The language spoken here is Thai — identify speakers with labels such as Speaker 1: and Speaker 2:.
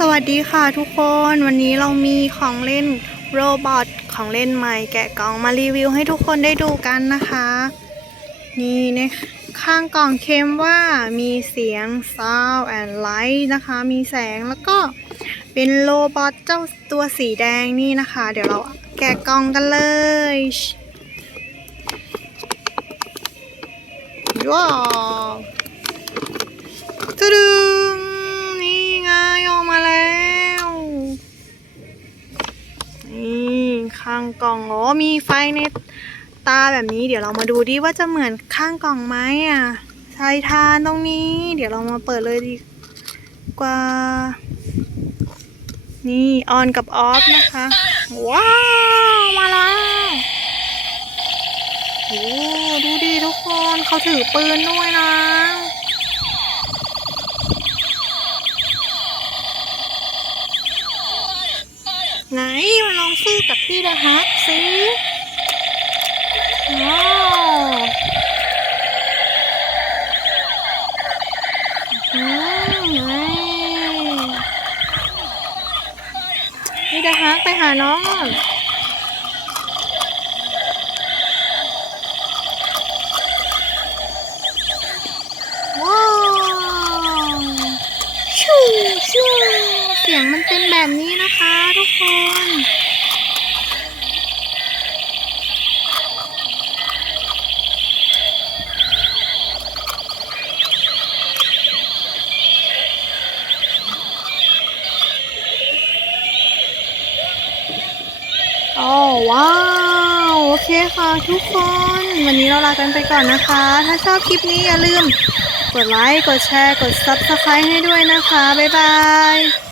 Speaker 1: สวัสดีค่ะทุกคนวันนี้เรามีของเล่นโรบอทของเล่นใหม่แกะกล่องมารีวิวให้ทุกคนได้ดูกันนะคะ นี่ในข้างกล่องเค็มว่ามีเสียง sound and light นะคะ มีแสงแล้วก็เป็นโรบอทเจ้าตัวสีแดงนี่นะคะ เดี๋ยวเราแกะกล่องกันเลยว้าวทุดึ ข้างกล่องอ๋อมีไฟในตาแบบนี้ เดี๋ยวเรามาดูดิว่าจะเหมือนข้างกล่องไหมอะใช้ทานตรงนี้ เดี๋ยวเรามาเปิดเลยดีกว่า นี่ออนกับออฟนะคะ ว้าว มาแล้วโอ้ดูดิทุกคนเขาถือปืนด้วยนะไหนมา สู้กับพี่ดาฮักสิว้าวอืมไหนพี่ดาฮักไปหาน้องว้าวชูชูเสียงมันเป็นแบบนี้นะคะทุกคน อ้ว้าว โอเคค่ะทุกคน วันนี้เราลากันไปก่อนนะคะ ถ้าชอบคลิปนี้อย่าลืม กดไลค์ กดแชร์ กด Subscribe ให้ด้วยนะคะ บ๊ายบาย